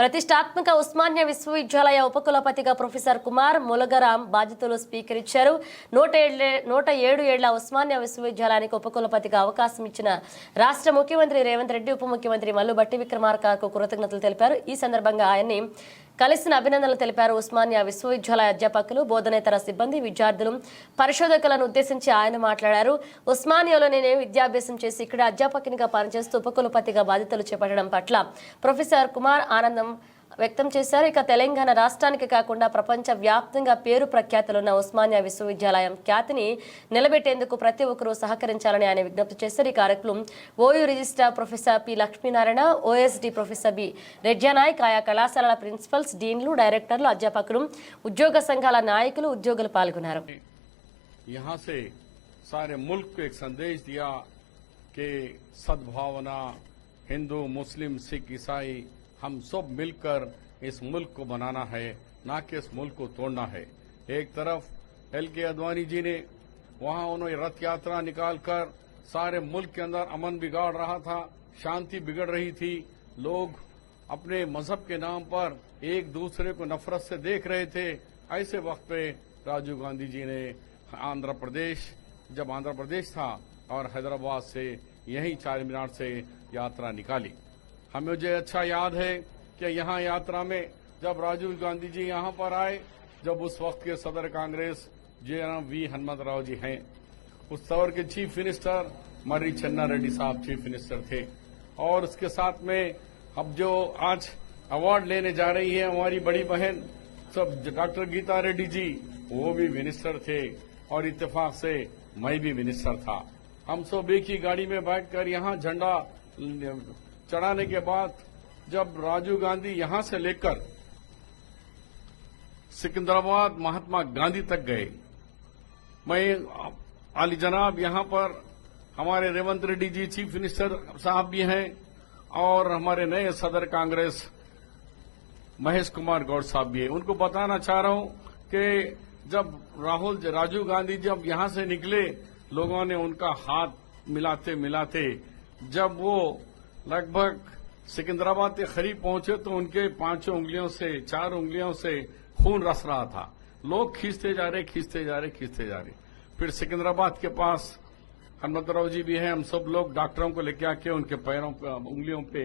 ప్రతిష్టాత్మక ఉస్మానియా విశ్వవిద్యాలయ ఉపకులపతిగా ప్రొఫెసర్ కుమార్ ములగరాం బాధ్యతలు స్వీకరించారు. 107 ఏళ్ల ఉస్మానియా విశ్వవిద్యాలయానికి ఉపకులపతిగా అవకాశం ఇచ్చిన రాష్ట్ర ముఖ్యమంత్రి రేవంత్ రెడ్డి, ఉప ముఖ్యమంత్రి మల్లు భట్టి విక్రమార్కకు కృతజ్ఞతలు తెలిపారు. ఈ సందర్భంగా ఆయన్ని కలిసిన అభినందనలు తెలిపారు. ఉస్మానియా విశ్వవిద్యాలయ అధ్యాపకులు, బోధనేతర సిబ్బంది, విద్యార్థులు, పరిశోధకులను ఉద్దేశించి ఆయన మాట్లాడారు. ఉస్మానియాలో నేను విద్యాభ్యాసం చేసి ఇక్కడ అధ్యాపకునిగా పనిచేస్తూ ఉపకులపతిగా బాధ్యతలు చేపట్టడం పట్ల ప్రొఫెసర్ కుమార్ ఆనందం వ్యక్తం చేశారు. ఇక తెలంగాణ రాష్ట్రానికి కాకుండా ప్రపంచ వ్యాప్తంగా పేరు ప్రఖ్యాతులున్న ఉస్మానియా విశ్వవిద్యాలయం ఖ్యాతిని నిలబెట్టేందుకు ప్రతి ఒక్కరూ సహకరించాలని ఆయన విజ్ఞప్తి చేశారు. ఈ కార్యక్రమం OU registrar professor P Lakshminarayana, OSD professor B Redyanayak, ఆయా కళాశాలల ప్రిన్సిపల్స్, డీన్లు, డైరెక్టర్లు, అధ్యాపకులు, ఉద్యోగ సంఘాల నాయకులు, ఉద్యోగులు పాల్గొన్నారు. यहाँ से सारे मुल्क को एक संदेश दिया कि सद्भावना, हिंदू, मुस्लिम, सिख, ईसाई हम सब मिलकर इस मुल्क को बनाना है, ना कि इस मुल्क को तोड़ना है। एक तरफ LK अडवाणी जी ने वहां उन्होंने रथ यात्रा निकालकर सारे मुल्क के अंदर अमन बिगाड़ रहा था, शांति बिगड़ रही थी, लोग अपने मजहब के नाम पर एक दूसरे को नफरत से देख रहे थे। ऐसे वक्त पे राजीव गांधी जी ने आंध्र प्रदेश था और हैदराबाद से यही चार मीनार से यात्रा निकाली। हमें मुझे अच्छा याद है कि यहाँ यात्रा में जब राजीव गांधी जी यहाँ पर आए, जब उस वक्त के सदर कांग्रेस वी हनुमंतराव जी हैं, उस दौर के चीफ मिनिस्टर मर्री चन्ना रेड्डी साहब चीफ मिनिस्टर थे, और उसके साथ में अब जो आज अवार्ड लेने जा रही है हमारी बड़ी बहन सब डॉक्टर गीता रेड्डी जी, वो भी मिनिस्टर थे, और इत्तेफाक से मैं भी मिनिस्टर था। हम सब एक ही गाड़ी में बैठकर यहाँ झंडा चढ़ाने के बाद जब राजीव गांधी यहां से लेकर सिकंदराबाद महात्मा गांधी तक गए, मैं आली जनाब यहां पर हमारे रेवंत रेड्डी जी चीफ मिनिस्टर साहब भी हैं, और हमारे नए सदर कांग्रेस महेश कुमार गौड़ साहब भी हैं। उनको बताना चाह रहा हूं कि जब राजीव गांधी जब यहां से निकले, लोगों ने उनका हाथ मिलाते मिलाते जब वो लगभग सिकंदराबाद के करीब पहुंचे तो उनके 4 उंगलियों से खून रस रहा था। लोग खींचते जा रहे। फिर सिकंदराबाद के पास हनुमंतराव जी भी हैं, हम सब लोग डॉक्टरों को लेके आके उनके पैरों पे, उंगलियों पे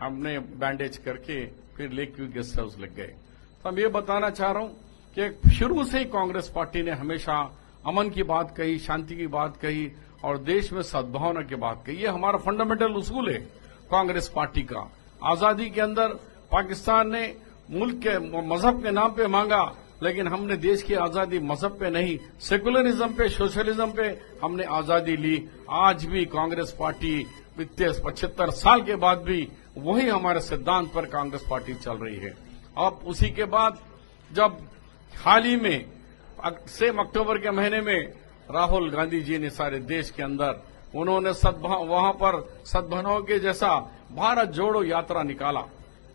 हमने बैंडेज करके फिर लेके गेस्ट हाउस लग गए। तो हम ये बताना चाह रहा हूं कि शुरू से ही कांग्रेस पार्टी ने हमेशा अमन की बात कही, शांति की बात कही, और देश में सद्भावना की बात कही। ये हमारा फंडामेंटल उसूल है कांग्रेस पार्टी का। आजादी के अंदर पाकिस्तान ने मुल्क के मजहब के नाम पे मांगा, लेकिन हमने देश की आजादी मजहब पे नहीं, सेकुलरिज्म पे, सोशलिज्म पे हमने आजादी ली। आज भी कांग्रेस पार्टी 75 साल के बाद भी वही हमारे सिद्धांत पर कांग्रेस पार्टी चल रही है। अब उसी के बाद जब हाल ही में सेम अक्टूबर के महीने में राहुल गांधी जी ने सारे देश के अंदर उन्होंने वहां पर सद्भावना के जैसा भारत जोड़ो यात्रा निकाला।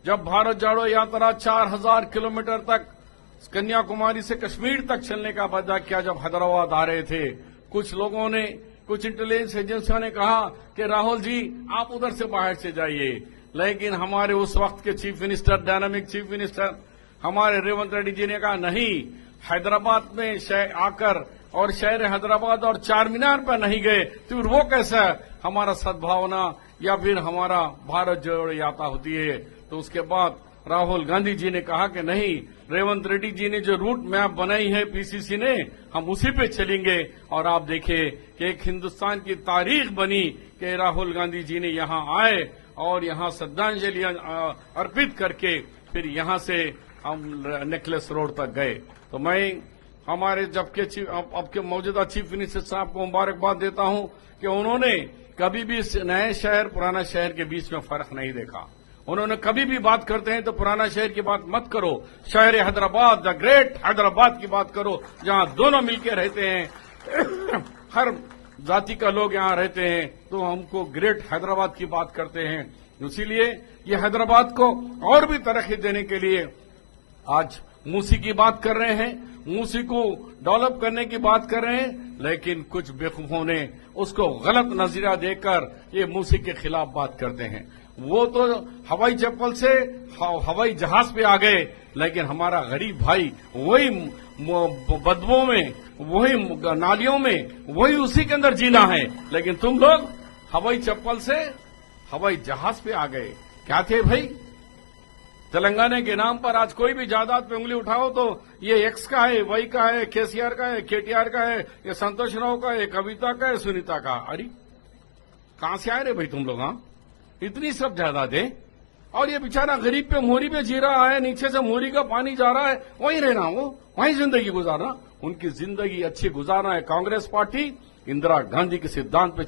जब भारत जोड़ो यात्रा 4000 किलोमीटर तक कन्याकुमारी से कश्मीर तक चलने का वादा किया, जब हैदराबाद आ रहे थे, कुछ लोगों ने, कुछ इंटेलिजेंस एजेंसियों ने कहा कि राहुल जी आप उधर से बाहर से जाइए, लेकिन हमारे उस वक्त के chief minister, dynamic chief minister हमारे रेवंत रेड्डी जी ने कहा नहीं, हैदराबाद में आकर और शहर हैदराबाद और चार मीनार पर नहीं गए तो वो कैसा हमारा सद्भावना या फिर हमारा भारत जोड़ो यात्रा होती है। तो उसके बाद राहुल गांधी जी ने कहा कि नहीं, रेवंत रेड्डी जी ने जो रूट मैप बनाई है पीसीसी ने, हम उसी पे चलेंगे। और आप देखिए कि एक हिंदुस्तान की तारीख बनी कि राहुल गांधी जी ने यहाँ आए और यहाँ श्रद्धांजलि अर्पित करके फिर यहाँ से हम नेकलेस रोड तक गए। तो मैं हमारे अब के मौजूदा चीफ मिनिस्टर साहब को मुबारकबाद देता हूं कि उन्होंने कभी भी नए शहर पुराना शहर के बीच में फर्क नहीं देखा। उन्होंने कभी भी बात करते हैं तो पुराना शहर की बात मत करो, शहर हैदराबाद, द ग्रेट हैदराबाद की बात करो, जहां दोनों मिलकर रहते हैं, हर जाति का लोग यहां रहते हैं, तो हमको ग्रेट हैदराबाद की बात करते हैं। इसीलिए ये हैदराबाद को और भी तरक्की देने के लिए आज मूसी की बात कर रहे हैं, मूसी को डेवलप करने की बात कर रहे हैं, लेकिन कुछ बेवकूफों ने उसको गलत नजरिया देकर ये मूसी के खिलाफ बात करते हैं। वो तो हवाई चप्पल से हवाई जहाज पे आ गए, लेकिन हमारा गरीब भाई वही बदबू में, वही नालियों में, वही उसी के अंदर जीना है। लेकिन तुम लोग हवाई चप्पल से हवाई जहाज पे आ गए। क्या थे भाई? तेलंगाना के नाम पर आज कोई भी जायदाद पे उंगली उठाओ तो ये एक्स का है, वाई का है, केसीआर का है, केटीआर का है, ये संतोष राव का है, कविता का है, सुनीता का। अरे कहां से आए रे भाई तुम लोग? हाँ, इतनी सब जायदादें, और ये बेचारा गरीब पे मोरी पे जी रहा है, नीचे से मोरी का पानी जा रहा है, वहीं रहना, वो वहीं जिंदगी गुजारना। उनकी जिंदगी अच्छी गुजारना है। कांग्रेस पार्टी इंदिरा गांधी के सिद्धांत पे